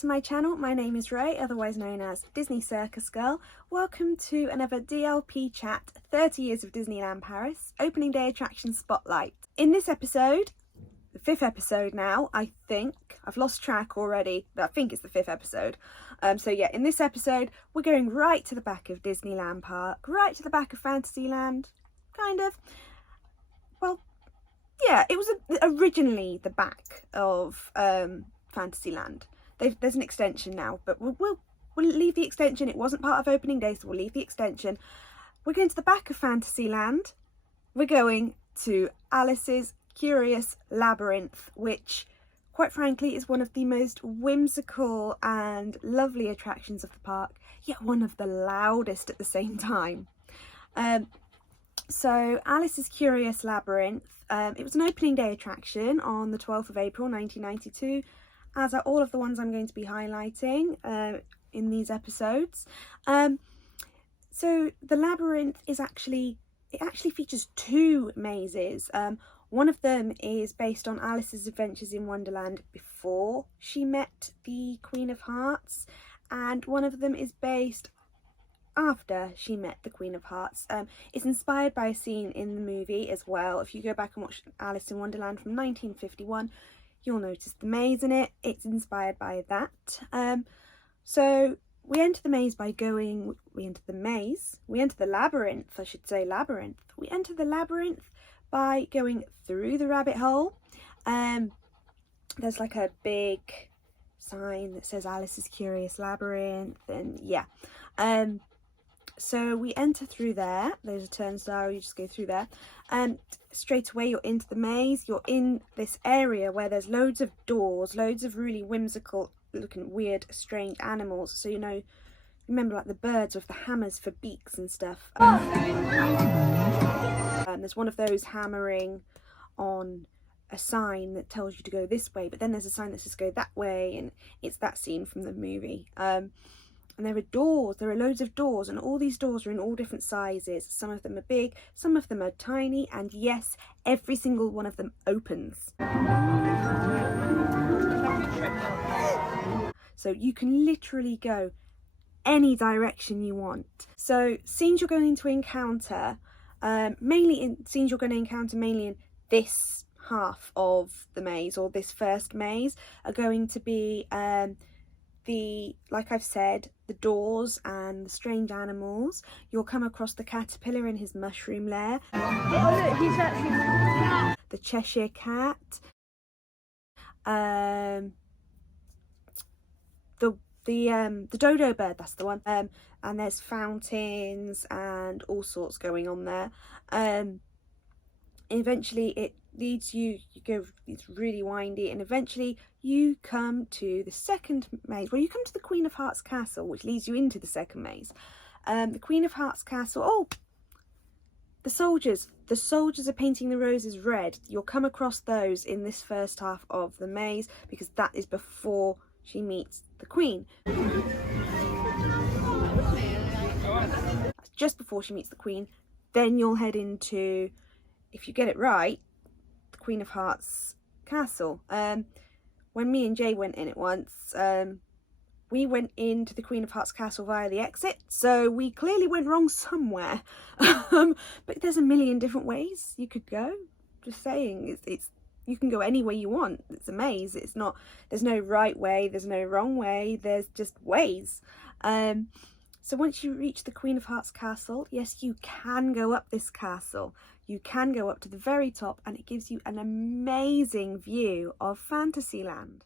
to my channel. My name is Ray, otherwise known as Disney Circus Girl. Welcome to another DLP chat, 30 years of Disneyland Paris, opening day attraction spotlight. In this episode, the 5th episode now, I think, I've lost track already, but I think it's the 5th episode. So yeah, in this episode, we're going right to the back of Disneyland Park, right to the back of Fantasyland, kind of. Well, yeah, it was originally the back of Fantasyland. There's an extension now, but we'll leave the extension. It wasn't part of opening day, so we'll leave the extension. We're going to the back of Fantasyland. We're going to Alice's Curious Labyrinth, which, quite frankly, is one of the most whimsical and lovely attractions of the park, yet one of the loudest at the same time. So Alice's Curious Labyrinth, it was an opening day attraction on the 12th of April 1992, as are all of the ones I'm going to be highlighting in these episodes. So the Labyrinth is actually features 2 mazes. One of them is based on Alice's adventures in Wonderland before she met the Queen of Hearts, and one of them is based after she met the Queen of Hearts. It's inspired by a scene in the movie as well. If you go back and watch Alice in Wonderland from 1951, you'll notice the maze in it. It's inspired by that. So we enter the maze by going, we enter the labyrinth, I should say labyrinth. We enter the labyrinth by going through the rabbit hole. There's like a big sign that says Alice's Curious Labyrinth, and yeah. So we enter through there. There's a turnstile, you just go through there. And straight away you're into the maze. You're in this area where there's loads of doors, loads of really whimsical looking weird strange animals. So, you know, remember like the birds with the hammers for beaks and stuff. There's one of those hammering on a sign that tells you to go this way, but then there's a sign that says go that way, and it's that scene from the movie. And there are doors, there are loads of doors, and all these doors are in all different sizes. Some of them are big, some of them are tiny, and yes, every single one of them opens. So you can literally go any direction you want. So scenes you're going to encounter, mainly in this half of the maze, or this first maze, are going to be like I've said, the doors and the strange animals. You'll come across the caterpillar in his mushroom lair. Oh look, he's actually the Cheshire Cat. The dodo bird, that's the one. And there's fountains and all sorts going on there. Eventually it leads you go, it's really windy, and eventually you come to the second maze. Well, you come to the Queen of Hearts castle, which leads you into the second maze. The Queen of Hearts castle, oh, the soldiers are painting the roses red. You'll come across those in this first half of the maze, because that is before she meets the Queen. That's just before she meets the Queen. Then you'll head into, if you get it right, the Queen of Hearts castle. When me and Jay went in it once, we went into the Queen of Hearts castle via the exit, so we clearly went wrong somewhere. But there's a million different ways you could go. Just saying, it's you can go any way you want. It's a maze. It's not, there's no right way, there's no wrong way, there's just ways. So once you reach the Queen of Hearts castle, yes, you can go up this castle. You can go up to the very top, and it gives you an amazing view of Fantasyland.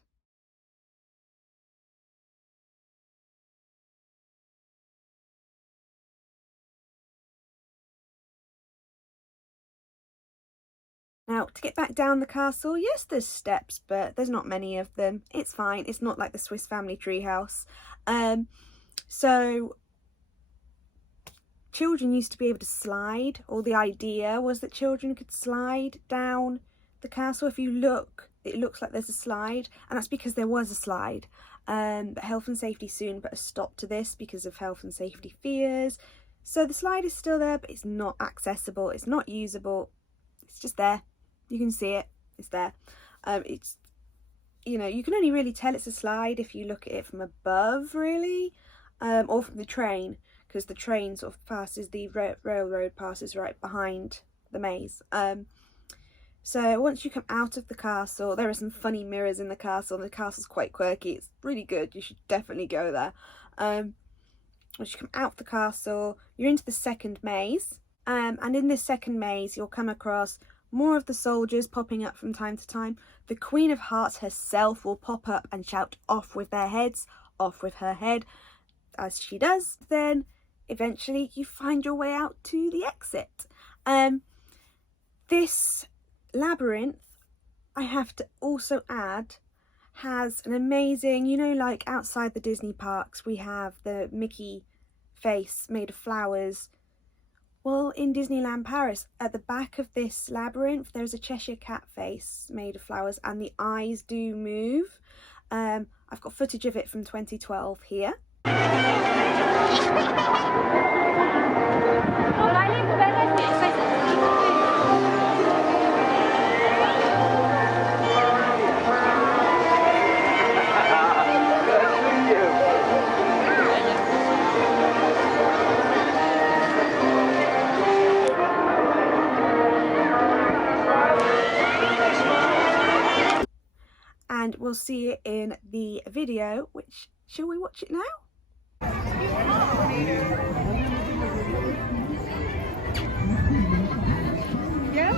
Now, to get back down the castle, yes, there's steps, but there's not many of them. It's fine. It's not like the Swiss Family Treehouse. So children used to be able to slide, or the idea was that children could slide down the castle. If you look, it looks like there's a slide, and that's because there was a slide. But health and safety soon put a stop to this because of health and safety fears. So the slide is still there, but it's not accessible. It's not usable. It's just there. You can see it. It's there. It's you know, you can only really tell it's a slide if you look at it from above, really, or from the train, because the train sort of passes, the railroad passes right behind the maze. So once you come out of the castle, there are some funny mirrors in the castle. The castle's quite quirky. It's really good. You should definitely go there. Once you come out of the castle, you're into the second maze. And in this second maze, you'll come across more of the soldiers popping up from time to time. The Queen of Hearts herself will pop up and shout, "Off with their heads," off with her head, as she does. Then eventually you find your way out to the exit. This labyrinth, I have to also add, has an amazing, you know, like outside the Disney parks we have the Mickey face made of flowers. Well, in Disneyland Paris, at the back of this labyrinth, there's a Cheshire Cat face made of flowers, and the eyes do move. I've got footage of it from 2012 here. And we'll see it in the video, which, shall we watch it now? Yeah.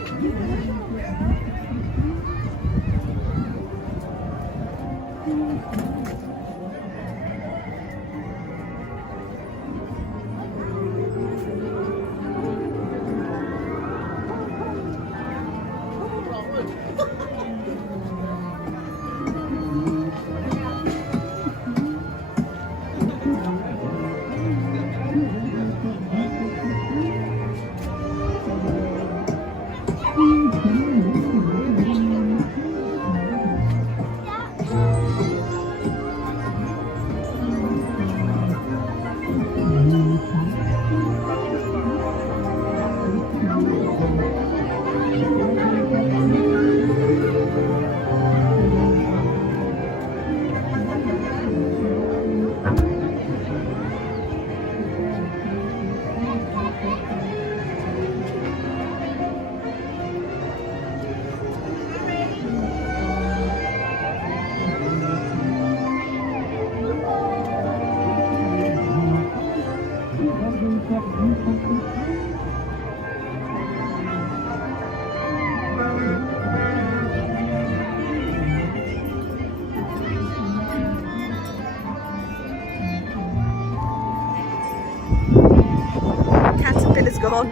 Caterpillar's gone.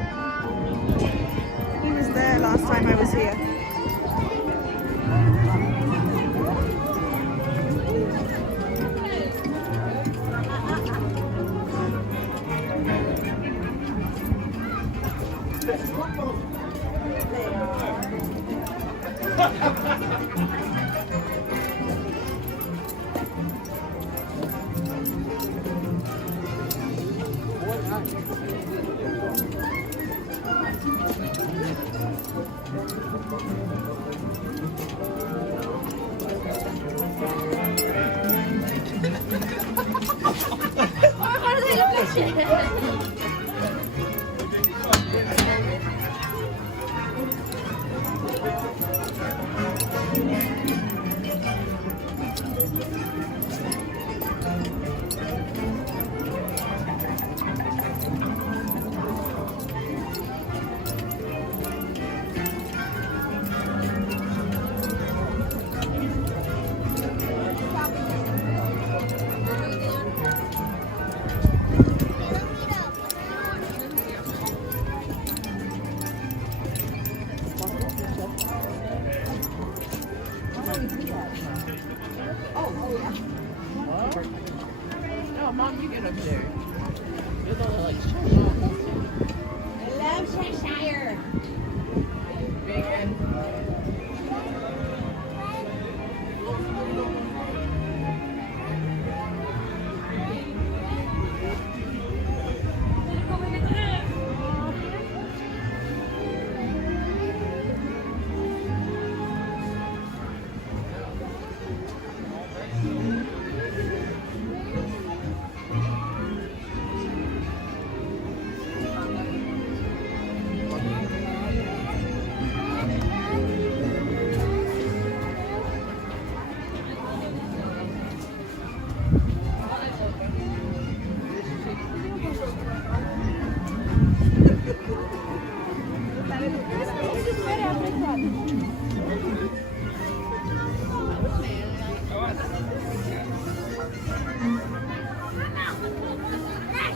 He was there last time I was here.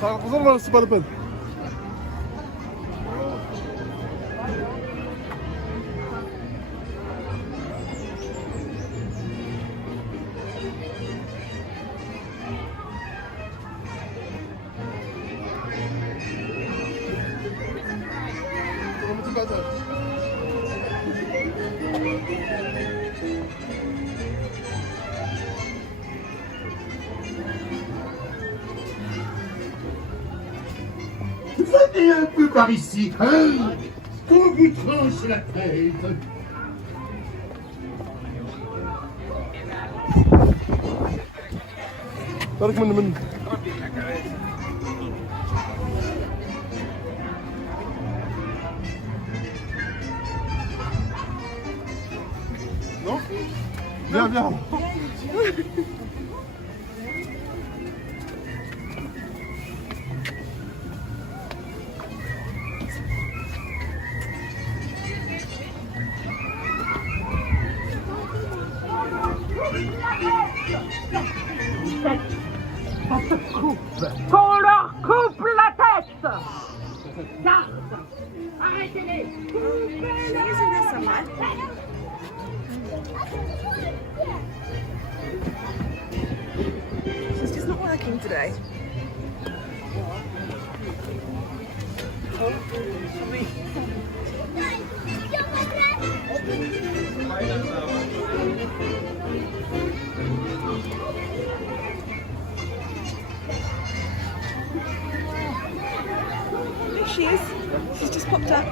Allemaal spannend. Venez un peu par ici, hein? Qu'on vous tranche la tête. Tarik men. Non? Viens, viens. Qu'on leur coupe la tête! Garde! Arrêtez-les! Using this somewhere. She's just not working today. There she is. She's just popped up.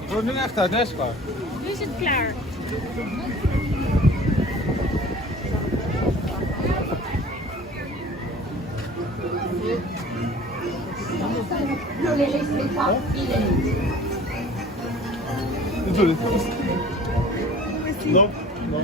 Het wordt nu echt uit, hè, Scar? Nu is het klaar. Désolé. Non, non.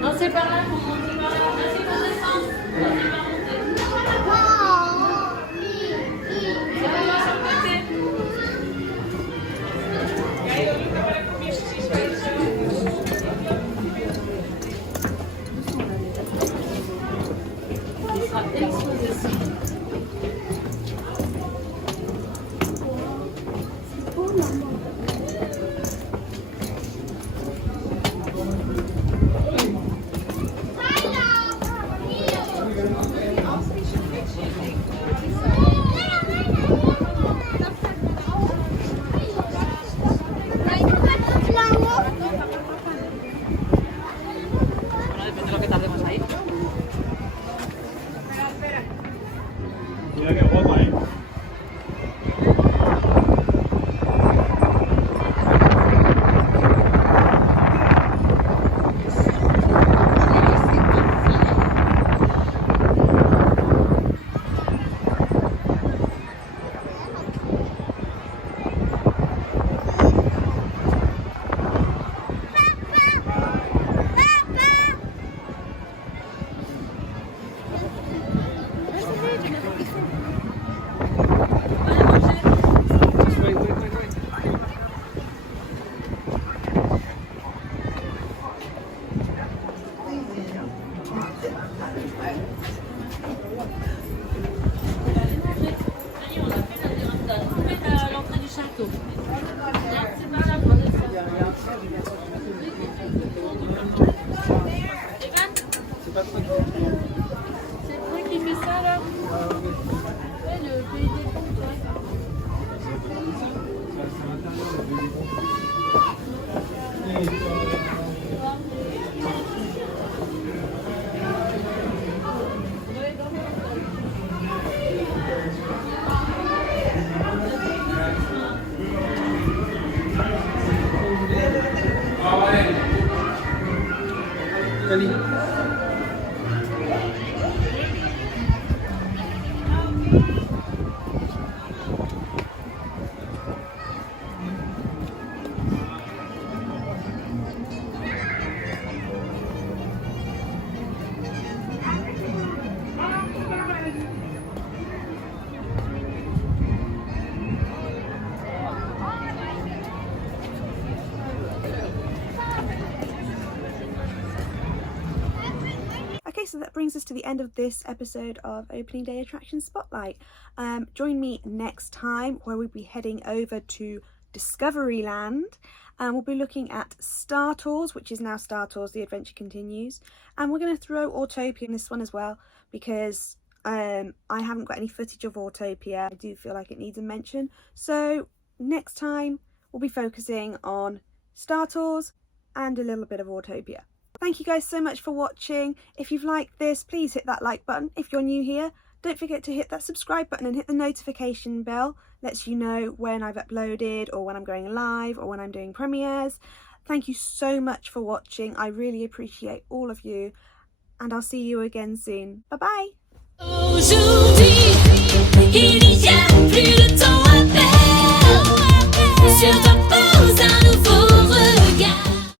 Non, c'est pas là, faut monter par là. Là, c'est pas descendre. Là, c'est pas monter. Ça va voir sur le côté. Allez, on lui fait la première chichi, je vais aller sur il sera exposé ici. L'entrée du château. C'est par là pour descendre. Evan, c'est le truc qui fait ça là. Ouais, le pays des ponts, Okay, so that brings us to the end of this episode of Opening Day Attraction Spotlight. Join me next time where we'll be heading over to Discoveryland, and we'll be looking at Star Tours, which is now Star Tours The Adventure Continues, and we're going to throw Autopia in this one as well because I haven't got any footage of Autopia. I do feel like it needs a mention, so next time we'll be focusing on Star Tours and a little bit of Autopia. Thank you guys so much for watching. If you've liked this, please hit that like button. If you're new here, don't forget to hit that subscribe button and hit the notification bell. Lets you know when I've uploaded or when I'm going live or when I'm doing premieres. Thank you so much for watching. I really appreciate all of you, and I'll see you again soon. Bye bye. Aujourd'hui, il n'y a plus de temps à perdre. Sur ta